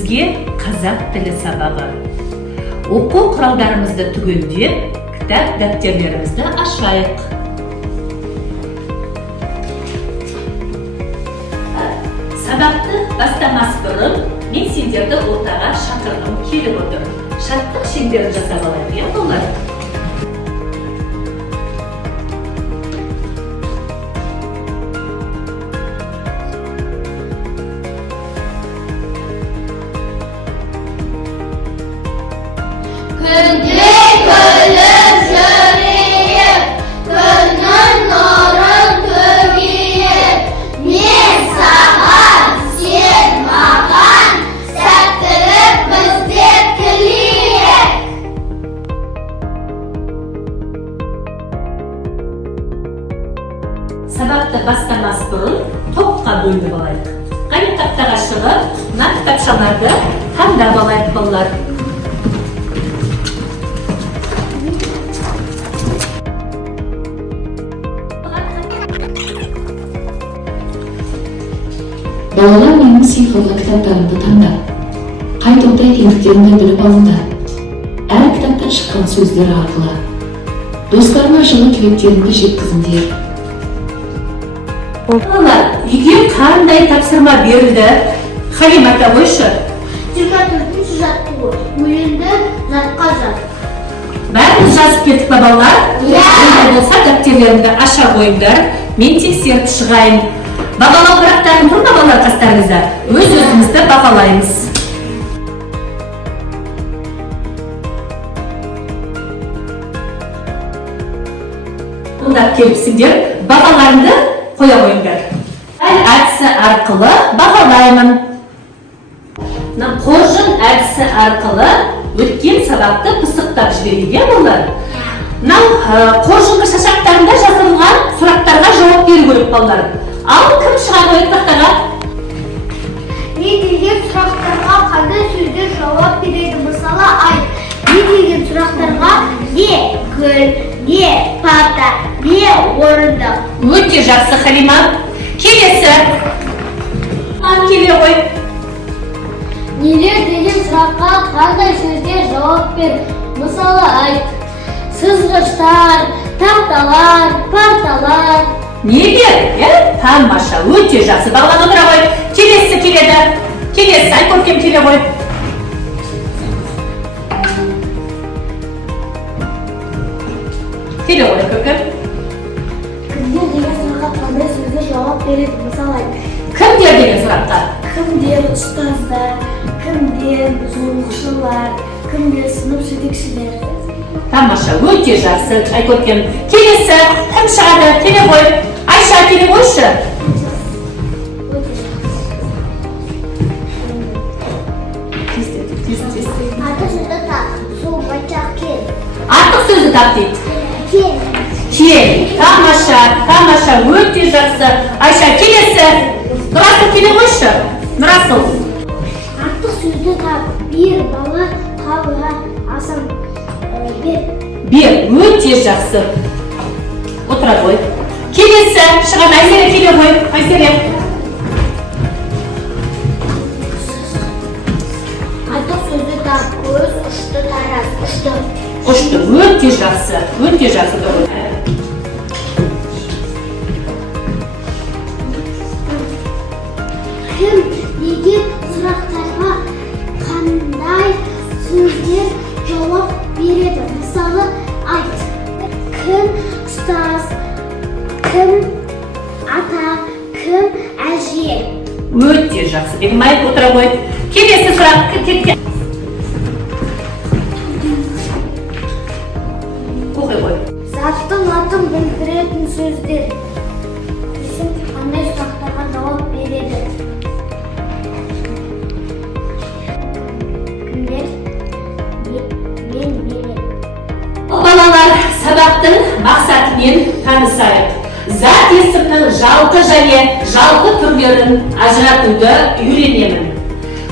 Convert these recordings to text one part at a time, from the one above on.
Сізге қазақ тілі сабағы. Оқу құралдарымызды түгендеп, кітап дәптерлерімізді ашайық. Сабақты бастамас бұрын мен сендерді ортаға шақырғым келіп отыр. Шаттық шеңберін жасап алайық, иә болар? Күнде күліп жүрейік, күннің нұрын төгейік. Мен саған, сен маған, сәттілік бізде тілейік. Сабақты бастамас бұрын топқа бөлініп алайық. Қай тақтаға шығып, мына кітапшаларды таңдап алайық балалар. Балалар менің сыйғылған кітаптарымды таңдап, қай топта екендіктерін біліп алыңдар. Әр кітаптан шыққан сөздер арқылы достарына жылы тілектеріңді жеткізіңдер. Балалар, үйге қандай тапсырма берілді? Халима ата қойшы. 24-ші жаттығу, өлеңді затқа жаз. Бәрін жазып кеттік па балалар? Ондай болса дәптерлеріңді аша қойыңдар, мен тексеріп шығайын. Бағалау сұрақтарын тұрма балалар қастарыңызда, өз-өзімізді бағалаймыз. Ондап келіпсіңдер, бағаларыңды қоя қойыңдар. Әдісі арқылы бағалаймын. Қоржын әдісі арқылы өткен сабақты пысықтап жіберейік, балалар. Қоржынғы шашақтарында жазылған сұрақтарға жауап беру керек балалар. Ал кім шыға қойып тақтаға? Не деген сұрақтарға қандай сөздер жауап береді? Мысалы, айт. Не деген сұрақтарға не гүл, не парта, не орындық? Өте жақсы, Халима. Келесі. Келе ғой. Нелер деген сұраққа қандай сөздер жауап бер? Мысалы, айт. Сызғыштар, тақталар, парталар. Неге? Тамаша, өте жақсы. Бағлан отыра ғой. Келесі келеді. Келесі, ай көркем келе ғой. Келе ғой, көркем. Кімдер деген сұраққа қандай сөздер жауап береді? Мысалы, Кімдер деген сұраққа? кімдер ұстаздар, кімдер оқушылар, кімдер сынып жетекшілер. Тамаша, өте жақсы. Ай көркем. Келесі, кім шығады? Келе ғой. Айша, келе қойшы. Аты сөзді тап, сол бачақ кел. Артық сөзі тап дейді. Кел. Кел. Тамаша, өте жақсы. Айша, келесі. Нұрасыл, келе қойшы. Нұрасыл. Артық сөзді тап, бір бала қауға асан бер. Бер, өте жақсы. Отыра ғой. Келесі, шыған Айсере келе ғой. Айсере. Артық сөзді тап, көз ұшты тарас, ұшты. Ұшты, өте жақсы. Өте жақсы. Кім деген сұрақтарға қандай сөздер жауап береді? Мысалы, айт. Кім ұстаз, кім ата, кім әже? Өте жақсы. Бегімай отыра ғой. Келесі сұрақ кеткен. Оқи ғой. Заттың атын білдіретін сөздер. Сен қандай сұрақтарға жауап береді? Кімдер? Мен береді. Балалар, сабақтың мақсатымен танысайық. Зат есімнің жалпы және жалпы түрлерін ажыратуды үйренемін.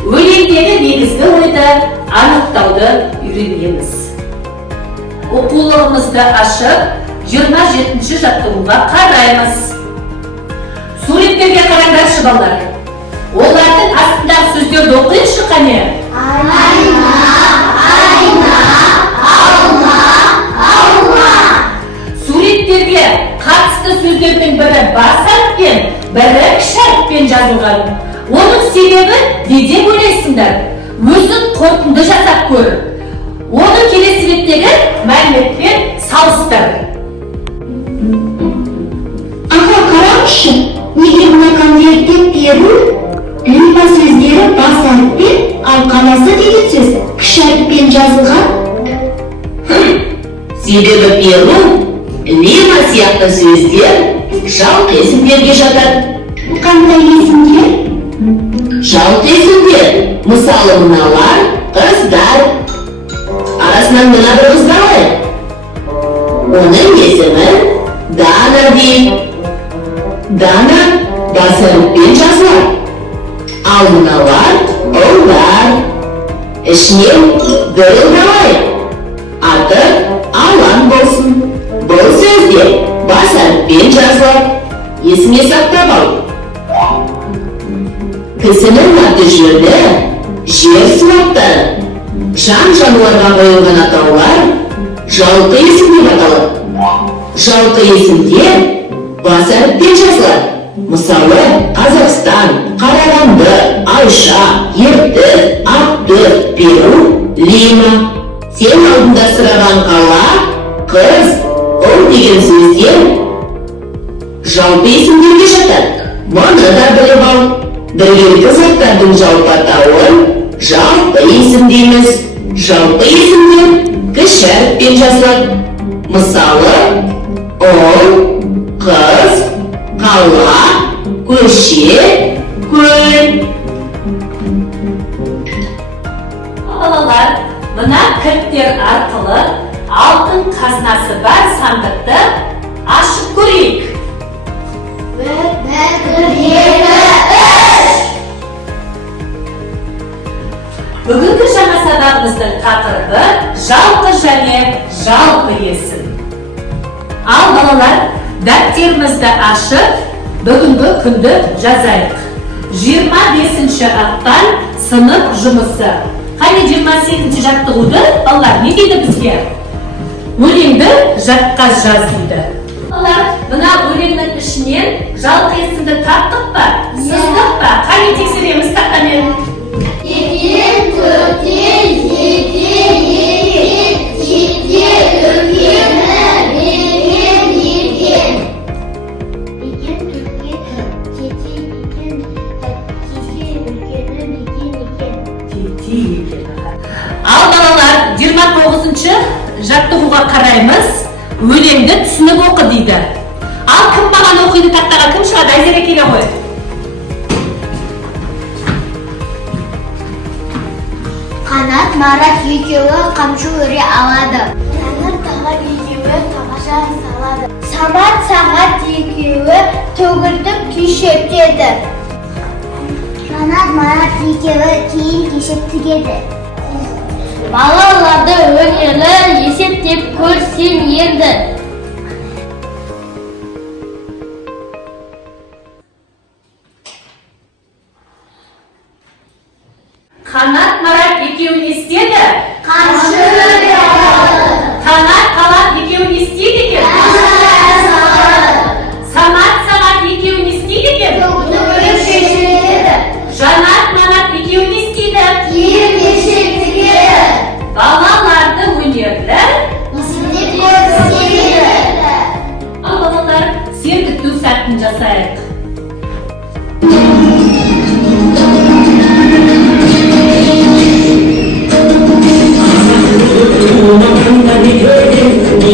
Өлеңдегі негізгі ойды анықтауды үйренеміз. Оқулығымызды ашып, 27-ші жаттығуға қараймыз. Суреттерге қараңдаршы балалар. Олардың астындағы сөздерді оқиыншы қане. Айна, айна, алма, алма. Суреттерге қатысты сөздердің бірі бас әріппен, бірі кіші әріппен жазылған. Оның себебі не деп ойлайсыңдар? Өзің қорытынды жасап көр. Оны келесі беттегі мәліметпен салыстыр. Аға, қараңызшы, неге мына конвертте перу, лима сөздері бас әріппен, ал қаласы деген сөз кіші әріппен жазылған? Себебі перу, лима сияқты сөздер жалпы есімдерге жатады. Қандай есімдер? Жалпы есімдер, мысалы мыналар қыздар. Арасынан мына бір қыз бар ғой. Оның есімі Дана дейік. Дана бас әріппен жазылады. Ал мыналар ұлдар. Ішінен бір ұлды алайық. Аты Алан болсын. Бұл сөзде бас әріппен жазылады. Есіңе сақтап ал. Кісінің аты жөні, жер сұрақтары, жан-жануарға қойылған атаулар жалпы есім деп аталады. Жалпы есімдер бас әріппен жазылады. Мысалы, Қазақстан, Қарағанды, Айша, Ертіс, Ақтөс, Перу, Лима. Сен алдында сұраған қала, қыз, ұл деген сөздер жалпы есімдерге жатады. Мұны да біліп ал. Біргелкі заттардың жалпы атауын жалпы есім дейміз. Жалпы есімдер кіші әріппен жазылады. Мысалы, ұл, қыз, қала, көше, көл. Балалар, мына кілттер арқылы алтын қазынасы бар сандықты ашып көрейік. Бүгінгі жаңа сабағымыздың тақырыбы жалпы және жалпы есім. Ал балалар, дәптерімізді ашып, бүгінгі күнді жазайық. 25 ақпан сынып жұмысы. Қане 28 жаттығуды балалар не дейді бізге? Өлеңді жатқа жаз дейді. Балалар, мына өлеңнің ішінен жалпы есімді таптық па? Сыздық па? Қане тексереміз тақтамен. Екен, көктен, екен, екен, Ал балалар, 29-шы жаттығуға қараймыз. Өлеңді түсініп оқы дейді. Ал кім маған оқиды тақтаға? Кім шығады? Айзере келе ғой. Қанат, Марат екеуі қамшы өре алады. Жаныр, Тағат екеуі тамаша салады. Самат, Сағат екеуі төгілтіп кешептеді. Жанат, Марат екеуі кейін кешеп тігеді. Балаларды өнерлі есептеп көрсем енді. Қанат, Марат екеуі не істеді? Қамшы өре алады. Қанат, Талат екеуі не істейді екен? Самат, Сағат екеуі не істейді екен? Төгіліп шешіледі. Жанат, Манат екеуі не істейді? Кейін кешеп тігеді. Балаларды өнерлі Есептеп көрсетеді. Ал балалар, сергіту сәтін жасайық.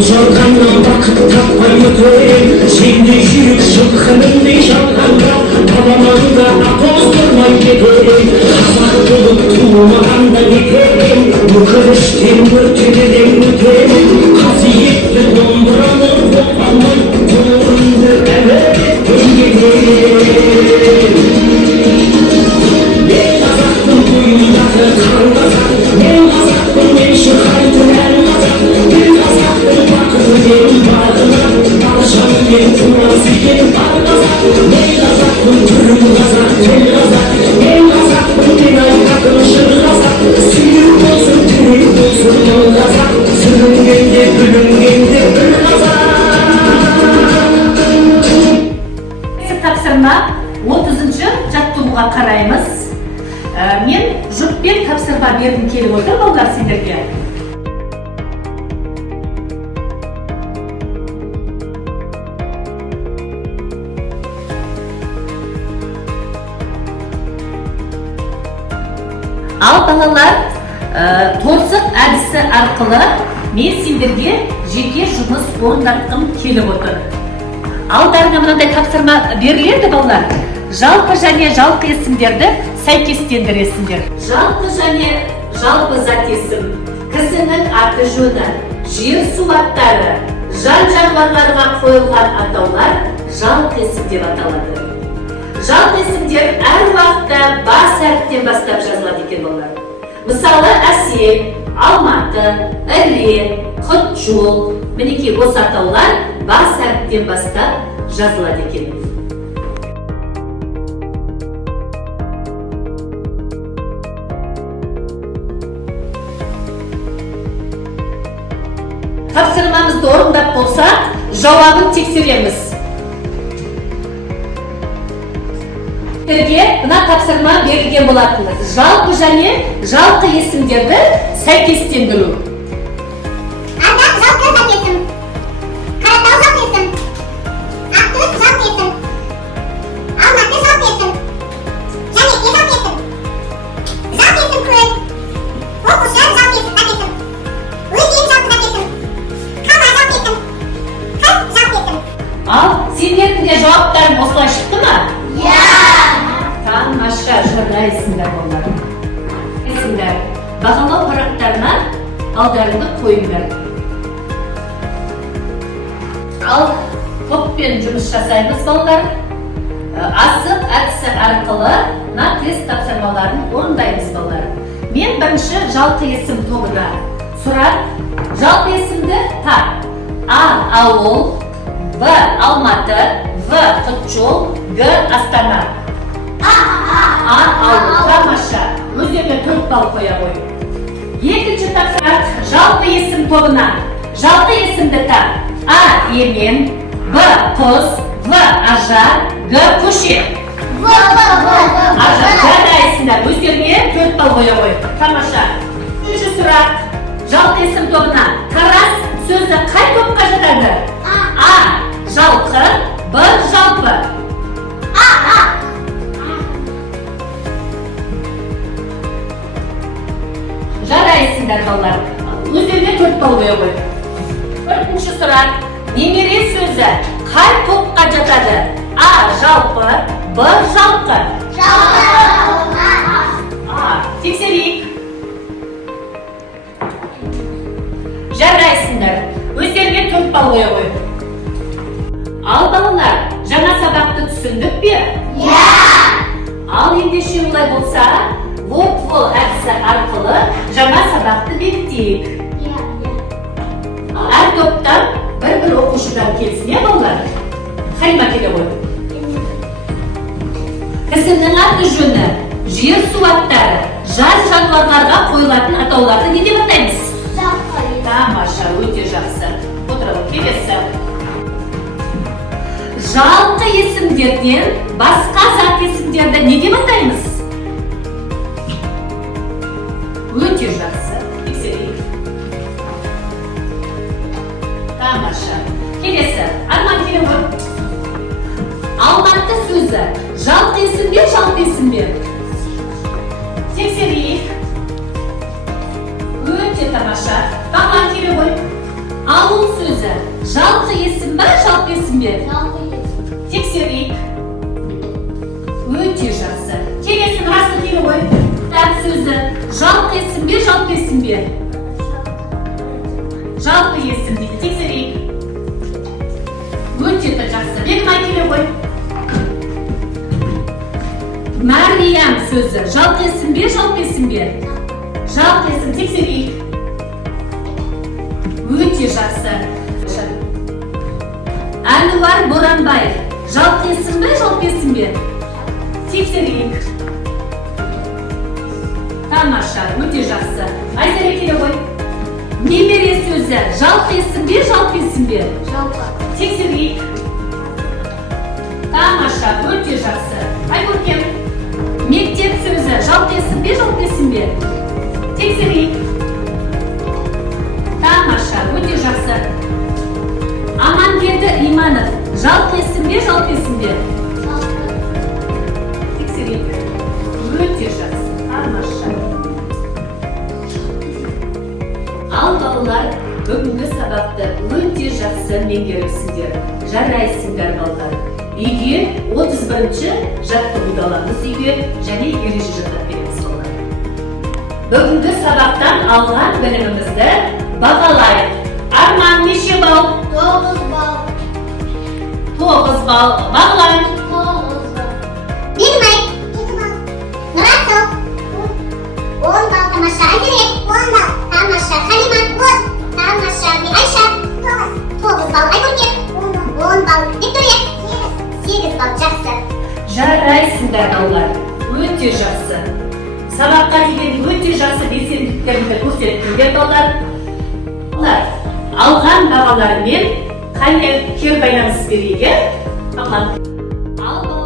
Жалғаннан бақыт таппай өтейін, сендей жүрек жылқыныңдай жалғанда, таламаңда ақоз тұрмай кетейін. Қазақ болып туылмағанда кетейін, өкініштен өртенеден өтейін. Қасиетті домбыраны қопалмай, қолымды әуелеп төгейін. Мен қазақтың бойындағы қан қазақ, мен қазақтың мен шығайтын ән қазақ, мен қазақтың бақыты мен бағына, баршам мен тура сүйген бар қазақ, мен қазақтың түрім қазақ, тіл қазақ, 30-шы жаттығуға қараймыз. Мен жұртпен тапсырма бергім келіп отыр балдар сендерге. Ал балалар, торсық әдісі арқылы мен сендерге жеке жұмыс орындатқым келіп отыр. Алдарыңа мынандай тапсырма беріледі балалар. Жалпы және жалпы есімдерді сәйкестендіресіңдер. Жалпы және жалпы зат есім, кісінің аты жөні, жер су аттары, жан жануарларға қойылған атаулар жалпы есім деп аталады. Жалпы есімдер әр уақытта бас әріптен бастап жазылады екен балалар. Мысалы, Әсел, Алматы, Іле, Құтжол, мінекей осы атаулар бас әріптен бастап жазылады екен. Тапсырмамызды орындап болсақ, жауабын тексереміз. Сіздерге мына тапсырма берілген болатын. Жалпы және жалпы есімдерді сәйкестендіру. Ардақ жалпы зат есім, Қаратау жалпы есім, Ақтөс жалпы есім, Алматы жалпы есім, Жәнеке жалпы есім, жалпы есім көл, Оқушан жалпы есім, Өзен жалпы зат есім, Қала жалпы есім, Қыз жалпы есім. Ал сендердің де жауаптарың осылай шықты ма? Тамаша, жарайсыңдар олар. Есіңдер, бағалау парақтарына алдарыңды қойыңдар. Ал топпен жұмыс жасаймыз балалар. Асық әдісі арқылы мына тест тапсырмаларын орындаймыз балалар. Мен бірінші жалпы есім тобына сұрақ. Жалпы есімді тап. А. Ауыл, Б. Алматы, В. Құтжол, Г. Астана. Ауыл, тамаша. Өздеріне 4 балл қоя қой. Екінші тапсырма жалпы есім тобына. Жалпы есімді тап. А. Емен, Б. Құс, В. Ажар, Г. Көше. Ажар, жарайсыңдар. Өздеріне 4 балл қоя қой. Тамаша. Үшінші сұрақ. Жалпы есім тобына. Тарас сөзі қай топқа жатады? А. Жалқы, Б. Жалпы. Жарайсыңдар балалар. Өздеріне 4 балл қоя қой. Төртінші сұрақ. Немере сөзі қай топқа жатады? А. Жалпы, Б. Жалқы. Тексерейік. Жарайсыңдар. Өздеріне 4 балл қоя қой. Ал балалар, жаңа сабақты түсіндік пе? Ал ендеше олай болса, вот-бол әдісі арқылы жаңа сабақты бекітейік. Әр топтан бір оқушыдан келсін, балалар? Халима келе ғой. Кісінің аты жөні, жер су аттары, жан жануарларға қойылатын атауларды не деп атаймыз? Тамаша, өте жақсы. Отырalım, келесі. Жалпы есімдерден басқа зат есімдерді не деп атаймыз? Өте жақсы. Тексерейік. Тамаша. Келесі. Арман келе ғой. Алматы сөзі жалпы есім бе, жалпы есім бе? Тексерейік. Өте тамаша. Бағлан келе ғой. Ауыл сөзі жалпы есім бе, жалпы есім бе? Тексерейік. Өте жақсы. Келесі Расыл келе ғой. Тәп сөзі жалпы есім бе, жалпы есім бе? Жалпы есім дейді. Тексерейік. Өте жақсы. Бекмай келе ғой. Мәриям сөзі жалпы есім бе, жалпы есім бе? Жалпы есім. Тексерейік. Өте жақсы. Әнуар Боранбаев жалпы есім бе, жалпы есім бе? Тексерейік. Тамаша, өте жақсы. Айзере келе ғой. Немере сөзі жалпы есім бе, жалпы есім бе? Жалпы. Тексерейік. Тамаша, өте жақсы. білесіңдер балдар. Үйге 31-ші жаттығудаламыз үйге және ереже жаттап береміз балдар. Бүгінгі сабақтан алған білімімізді бағалайық. Арман неше балл? 9 балл. 9 балл. Бағлан? 9 балл. Bilmay 2 bal. Nuraso 10 bal. Tamasha Azire 10 bal. Tamasha Halima 10. Tamasha Ayşe 9 bal. Aygülke 10 bal. Victoria 8 bal. Жақсы. Жарайсыңдар балалар. Өте жақсы. Сабаққа деген өте жақсы белсенділіктеріңді көрсеттіңдер балалар. Алған бағалармен қане кері байланыс берейік. Ал